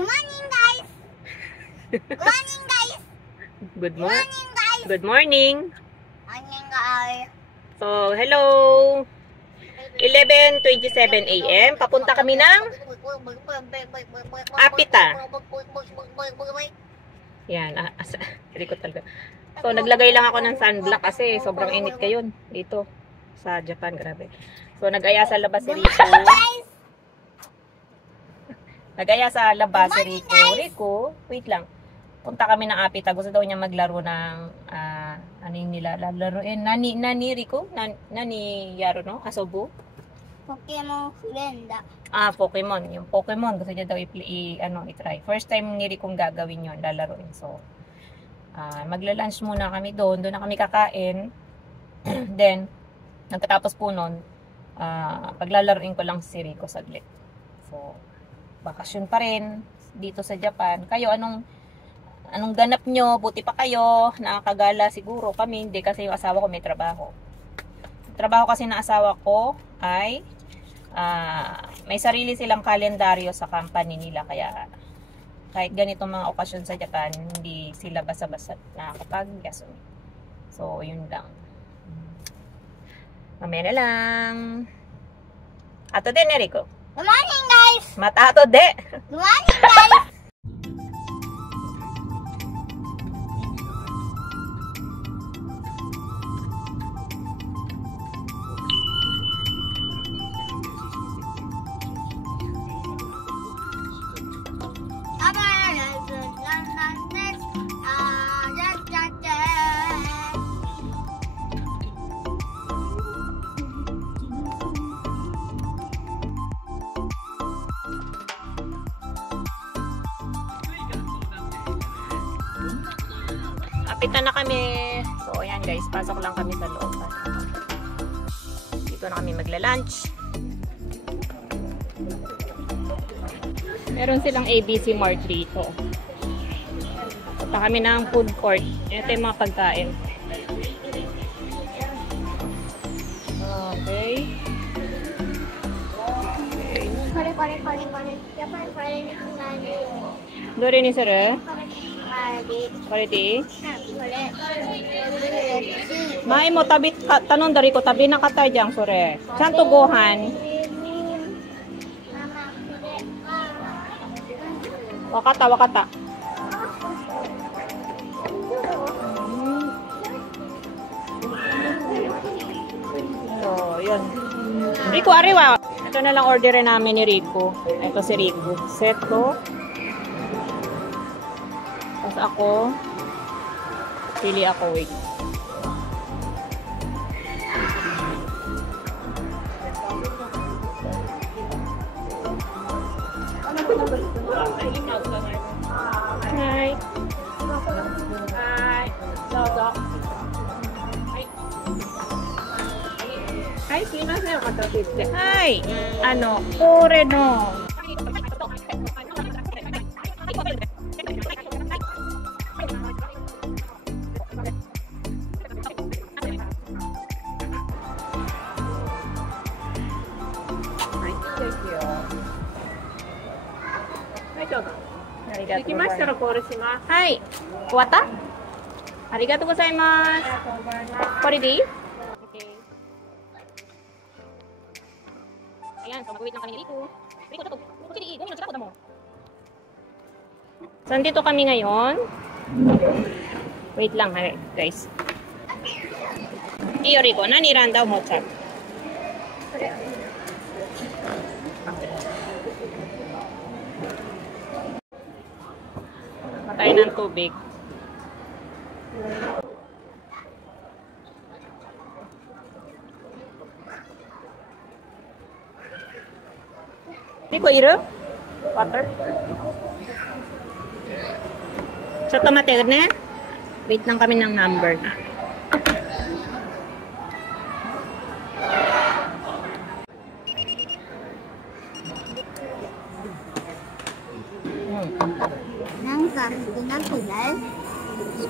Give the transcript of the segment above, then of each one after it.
morning, guys. Good morning, guys. Good morning, guys. Good morning. Morning, guys. So, hello. 11:27 AM. Papunta kami ng Apita. Yan. Likot talaga. So, naglagay lang ako ng sunblock kasi sobrang init kayo dito sa Japan. Grabe. So, nag-aya sa labas si Rico. Nag-aya sa labas si Rico. Rico, wait lang. Punta kami ng Apita. Gusto daw niya maglaro ng ano yung nila lalaroin. Nani Rico? Nani Yaro, no? Asobo? Pokemon friend. Pokemon. Yung Pokemon. Gusto niya daw i-try. First time ni Rico gagawin yun. Lalaroin. So, magla-lunch muna kami doon. Doon na kami kakain. Then, nagkatapos po nun, paglalaroin ko lang si Rico saglit. So, bakasyon pa rin dito sa Japan. Kayo, anong ganap nyo? Buti pa kayo. Nakakagala siguro. Kami, hindi kasi yung asawa ko may trabaho. Trabaho kasi ng asawa ko ay may sarili silang kalendaryo sa company nila. Kaya kahit ganitong mga okasyon sa Japan, hindi sila basa-basa nakakapag-yasumi. So, yun lang. Mamaya na lang. Ato din, Rico. Good morning, guys. Matato de. Good morning, guys. Apita na kami. So, ayan guys. Pasok lang kami sa loob. Dito na kami magla-lunch. Meron silang ABC Mart dito. Punta kami ng food court. Ito yung mga pagkain. Okay. Dore ni sir? Quality? Mai mo tabi tanong dari ko tabi na katay jang sore. Chanto gohan. Wakata. So, yun. Rico, ariwa. Ito na lang orderin namin ni Rico. Ito si Rico. Set to. Tapos ako, pili ako, wait. Hi. Hi. Hi, sumimasen, katapite. Hi. Ano, kore no. Hi. Kuwata? Arigatou gozaimasu. Kore de? Okay. Ayan, so mag-wait lang kami ni Rico. Rico, ito. So, nandito kami ngayon. Wait lang, guys. Iyo, Rico. Naniran daw mo, chat. Matay ng tubig. Rico, iru? Water? So, tomate na. Wait lang kami ng number.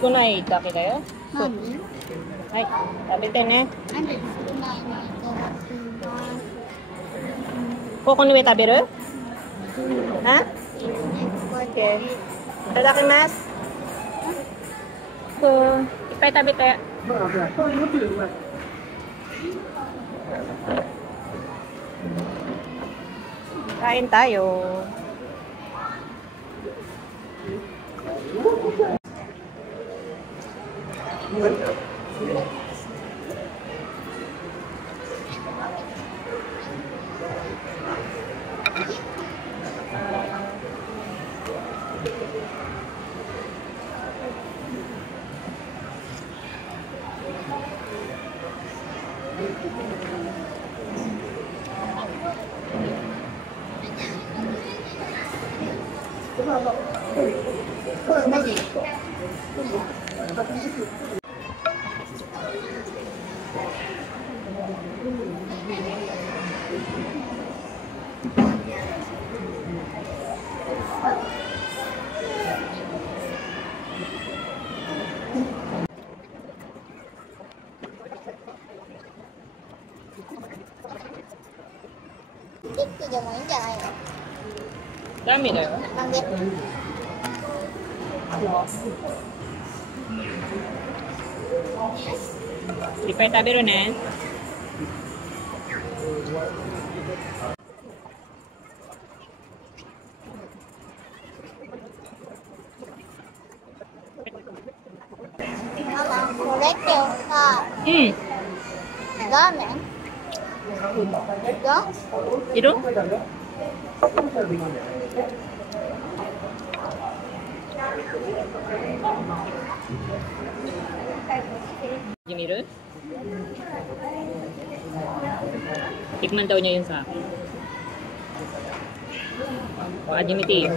少ないだけだよ。はい、食べてね。ここの上食べる？あ？ Okay. Itadakimasu. So, ipay tabi tayo. Kain tayo.リップでもいいんじゃないの？ダメだよ。なんで？いっぱい食べるね。ママ、これってさ、うん。ラーメン？いる？Jimiru? Tikman daw niya yun sa akin. O, Ajimiti.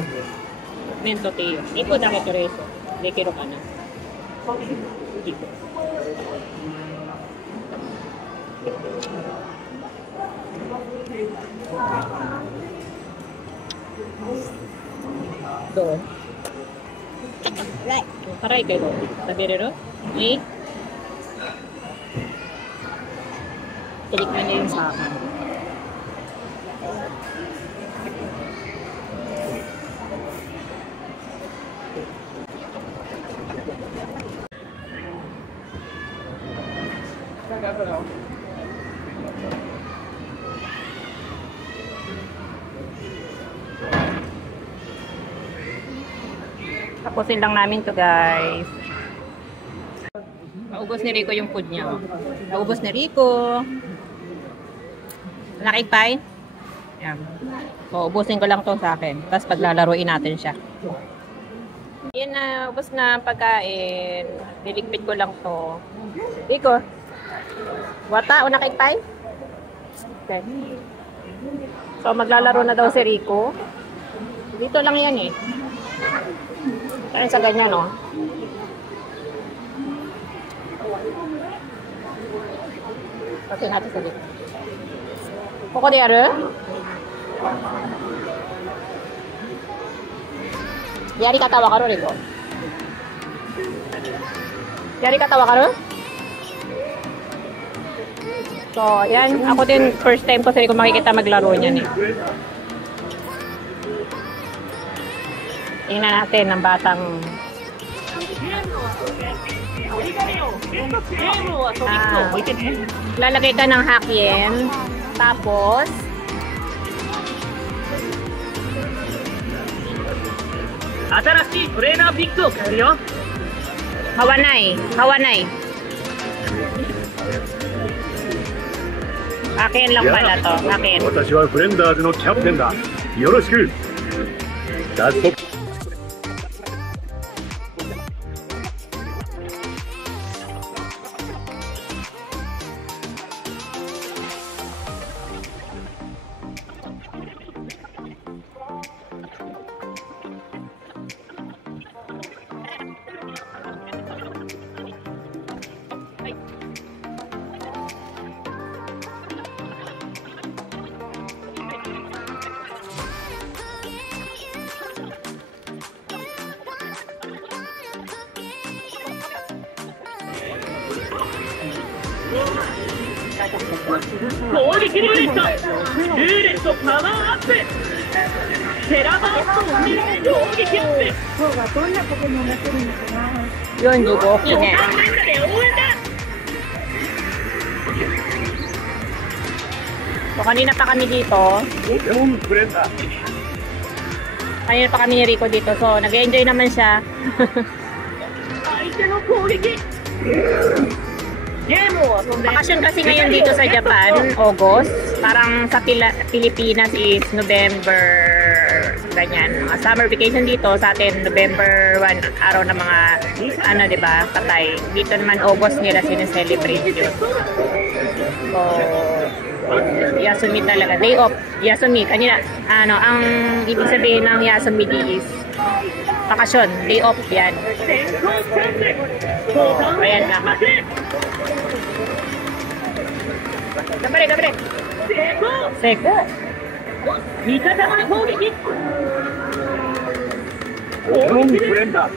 Mento tiyo. Iko dake kereso. Dekiro ka na. Iko. Do. Right. Karay kayo. Tabirero? Eh? Tinikman niya yung sa akin. Tapusin lang namin to, guys. Naubos ni Rico yung food niya. Naubos ni Rico. Nakipay? Yan. So, ubusin ko lang to sa akin. Tapos paglalaruin natin siya. Yan na, ubos na pagkain. Niligpit ko lang to. Rico? Wata o nakipay? Okay. So, maglalaro na daw si Rico. Dito lang yan eh. Kaya sa ganyan, no? Okay, natin sa dito. Koko de yaru? Yarikata wakaru, Rico? Yarikata wakaru? So, yan. Ako din, first time ko sa Rico makikita maglaro niyan eh. Tingnan natin ang batang lalagay ka ng hakyen, tapos hawanay, hawanay. Akin lang pala to, akin. 私はフレンダーズのキャプテンだ。よろしく。ラスト。攻撃に入ったルーレットパワーアップ Yun, Yugoki ne. So, kanina pa kami dito. ポケモンブレンダー Kanina pa kami ni Rico dito. So, nag-enjoy naman siya. Bakasyon kasi ngayon dito sa Japan, August. Parang sa Pilipinas is November, ganyan. Mga summer vacation dito, sa atin November 1, araw ng mga, ano, diba, patay. Dito naman August nila sineselebrate yun. So, Yasumi talaga. Day off. Yasumi. Kanina, ano, ang ibig sabihin ng Yasumi is bakasyon. Day off yan. So, ayan lang. Gabare, gabare. Seko. ポケモンブレンダー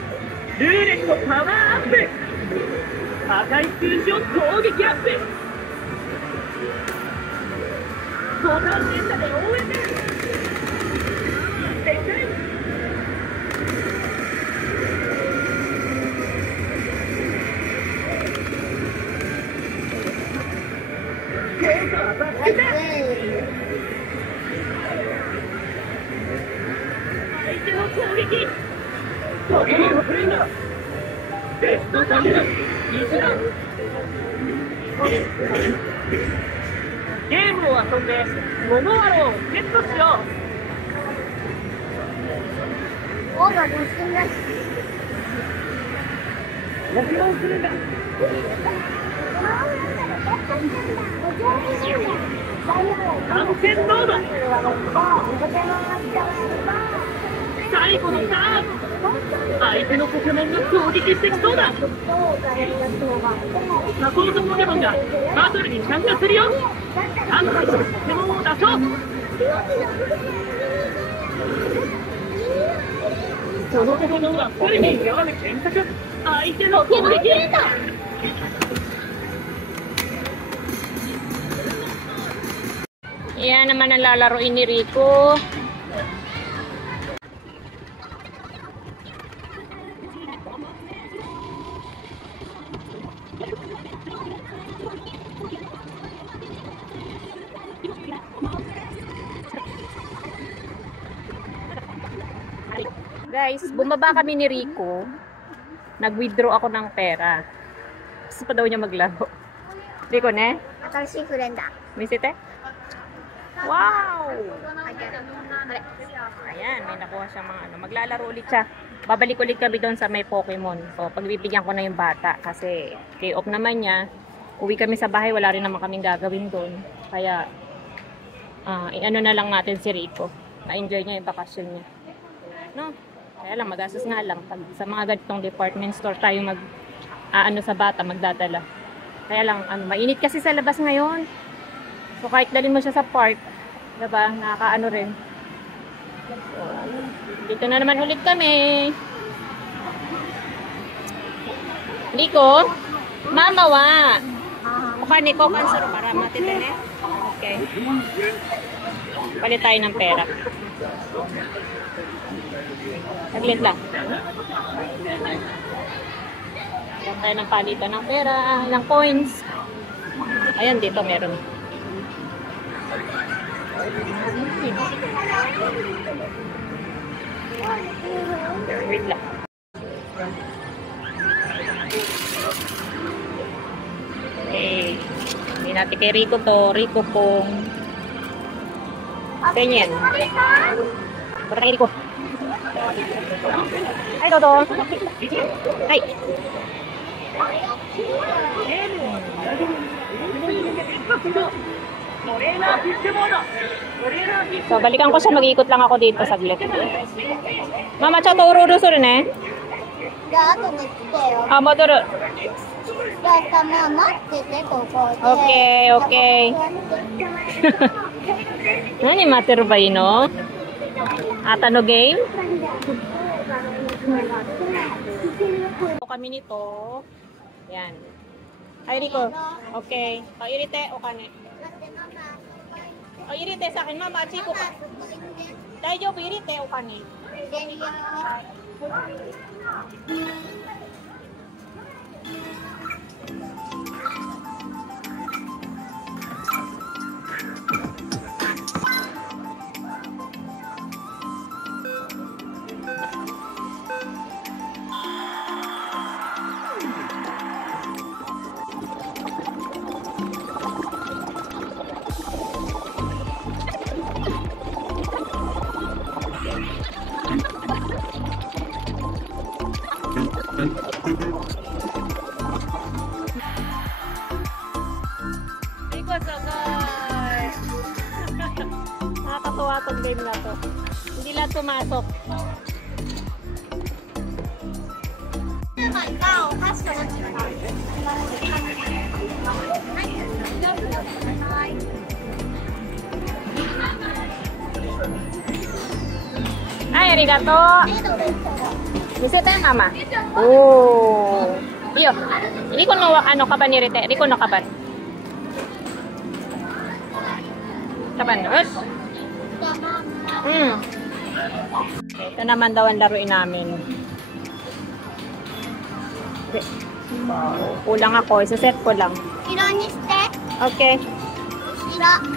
ゲームを遊んで桃アロをゲットしよう。オーガーご出身だし。ポケモンするんだ。観戦どうだ。最後のターン。相手のポケモンが攻撃してきそうだ。サポートポケモンがバトルに参加するよ。何とかしてポケモンを出そう。そのポケモンはフルに弱め検索。相手の攻撃。Yan naman ang lalaroin ni Rico. Guys, bumaba kami ni Rico. Nag-withdraw ako ng pera. Gusto pa daw niya maglaro. Rico, ne? 新しいフレンダ。 Misite? Wow! Ayan, may nakuha siyang mga ano. Maglalaro ulit siya. Babalik ulit kami doon sa may Pokemon. So, pagbibigyan ko na yung bata. Kasi, day off naman niya. Uwi kami sa bahay. Wala rin naman kaming gagawin doon. Kaya, i-ano na lang natin si Rico. Ma-enjoy niya yung bakasyon niya. No? Kaya lang, magastos nga lang. Pag sa mga ganitong department store tayo ano sa bata, magdadala. Kaya lang, mainit kasi sa labas ngayon. So, kahit dalhin mo siya sa park, diba, nakakaano rin. So, dito na naman ulit kami. Rico, mama wa. Mukha ko kansaro para matitin eh. Okay. Palit tayo ng pera. Saglit lang. Palit tayo ng palitan ng pera, ng coins. Ayan, dito meron. Wait lang. Okay. Hindi natin kay Rico to. Rico pong ganyan. Para kay Rico. Ay, Toto. Ay. So, balikan ko siya. Mag-iikot lang ako dito saglit. Mama, choto ururus rin eh. じゃあ、後で来てよ。 Ah, motor. じゃあ、さ、まあ、待ってて、ここで。 Okay, okay. Nani matter ba yun, no? Ata no game? Kami nito. Yan. Ay, Rico. Okay. O, irite o kane. O, irite sa akin, mama. Chiko ka. 大丈夫入れてお金。Nakakatuwa itong game na to. Hindi lang tumasok. Ay, arigato! Bisita yung mama. Oh. Iyo. Hindi ko nawak ano ka ba ni Rite? Hindi ko nakaban. Kaban. Ito naman daw ang laruin namin. Okay. Kulang ako. Isa-set ko lang. Okay.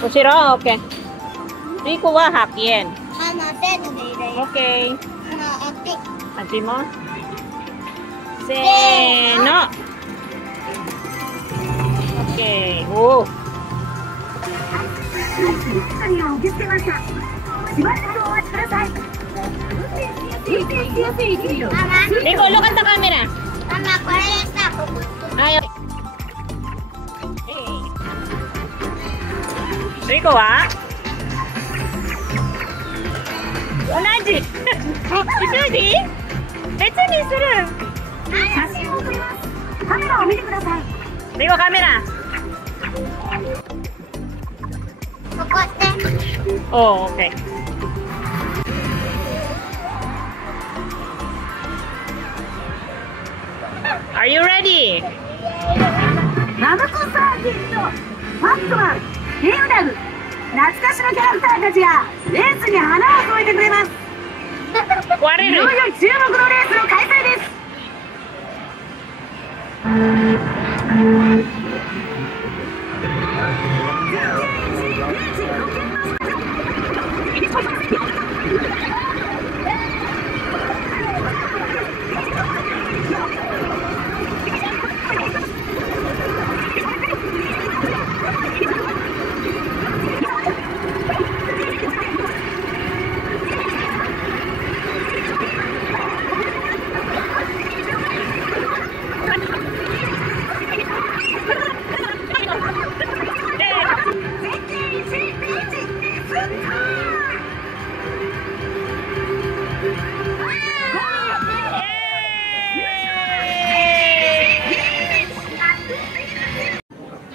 Ushiro? Okay. Riku wa hakien. Okay. Ati mo? Seno. Okay. Oh. Rico, look at the camera. Ayaw. Rico, ah? Onaji. Isuri? Betsu ni suru. Rico, camera. Oh, okay. Are you ready? ナムコサーキット、バットマン、ゲームダグ、懐かしのキャラクターたちがレースに花を添えてくれます。いよいよ注目のレースの開催です。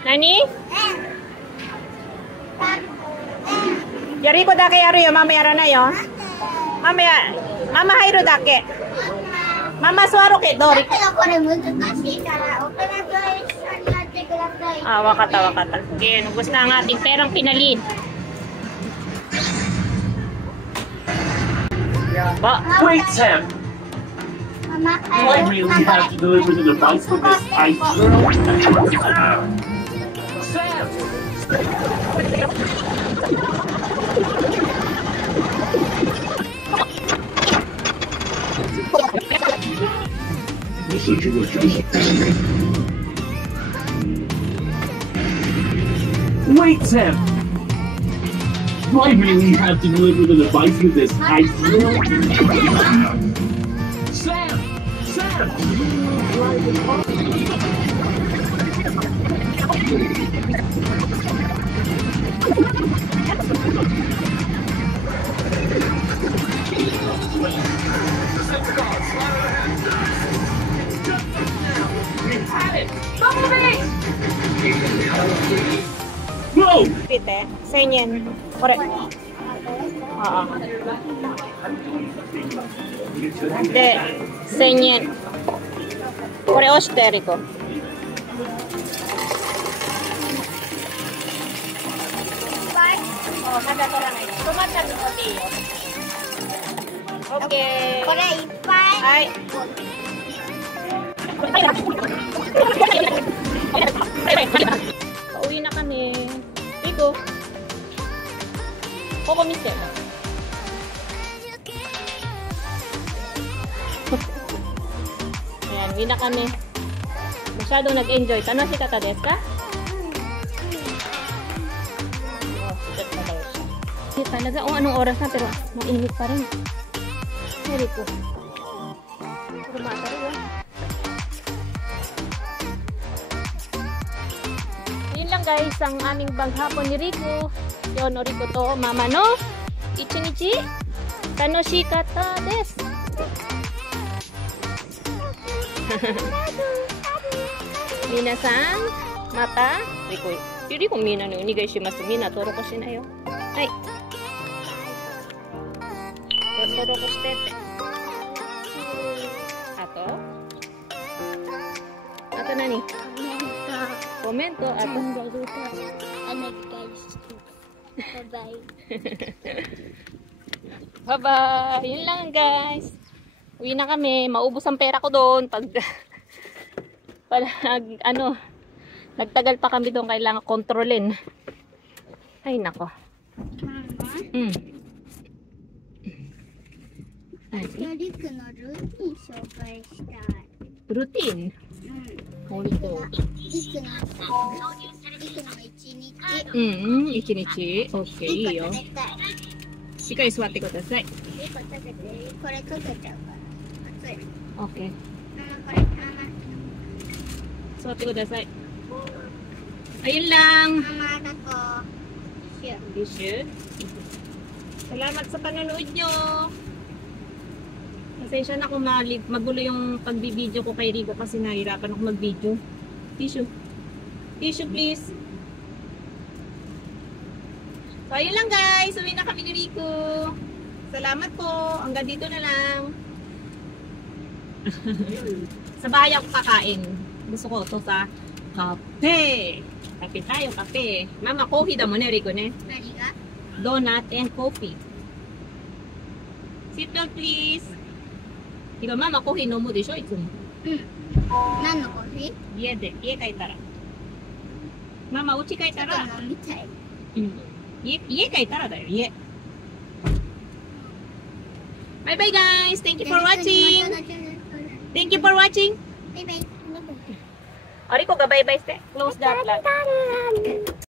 Nani? Yari ko dake yaru yo, mama yara na yo. Mama hayro dake. Mama suwaro ke dori. Ah, wakata. Okay, nubos na ang ating perang pinalin. Ba? Wait, Sam! Do I really have to deliver the device for this ice girl? Sam! Wait, Sam! Do I really have to deliver the device with this ice girl? Sam! Whoa! Pite, senyen. Korek. Oo. De, senyen. Kore oshite ko. Oh, kada ko lang ito. Tumatag ko tiyo. Okay. これいっぱい。はい。Pauwi na kami. Rico. Coco Mister. Ayan, uwi na kami. Masyado nag-enjoy. Tanoshi kata desu ka? Oh, sikat na daw siya. Hindi talaga. O, anong oras na pero mainit pa rin. Ay, Rico. Rumata rin, ah. Yun lang guys, ang aming baghapon ni Rico. Yun, no, Rico to, mama no? Ichinichi? Tanoshi kata desu. Minasan, mata? Rico, Rico mina no, onigai shimasu. Mina, toro ko shinayo. Hai. Toro ko shitete. Ato? Ato nani? Komento. Ato? Bye-bye. Bye-bye. Yun lang guys. Uwi na kami. Maubos ang pera ko doon. Pag nagtagal pa kami doon. Kailangan kontrolin. Ay, nako. Mm. Ay, リクのルーティン紹介したい。 routine. うん。 Holito. リクの一日。 Ichinichi. Okay, 一個 yo. 食べたい。 Ikaw, iswate ko tasay. 一個食べて、これ溶けちゃうから。熱い。 Okay. ママこれ、Iswate ko tasay. Ayun lang. ママだこ。シュ。 You should. Salamat sa panonood nyo. Pasensya na kung magulo yung pagbibideo ko kay Rico kasi nahirapan ako mag-video. Tissue. Tissue please. So ayun lang guys. Uwi na kami ni Rico. Salamat po. Hanggang dito na lang. Sa bahay ako kakain. Gusto ko to sa kape. Kape tayo, kape. Mama, coffee daw mo na Rico ne. 何が Donut and coffee. Sit down please. Ikaw mama, coffee no mo de sho, itsumo. 何のコーヒー Jie de, jie kaitara. Mama, uchi ちょっ kaitara. と飲みたい。 Jie kaitara da yo, jie. Bye bye guys. Thank you for watching. Thank you for watching. バイバイ。 Ari ko ga bye bye ste. Close that lang.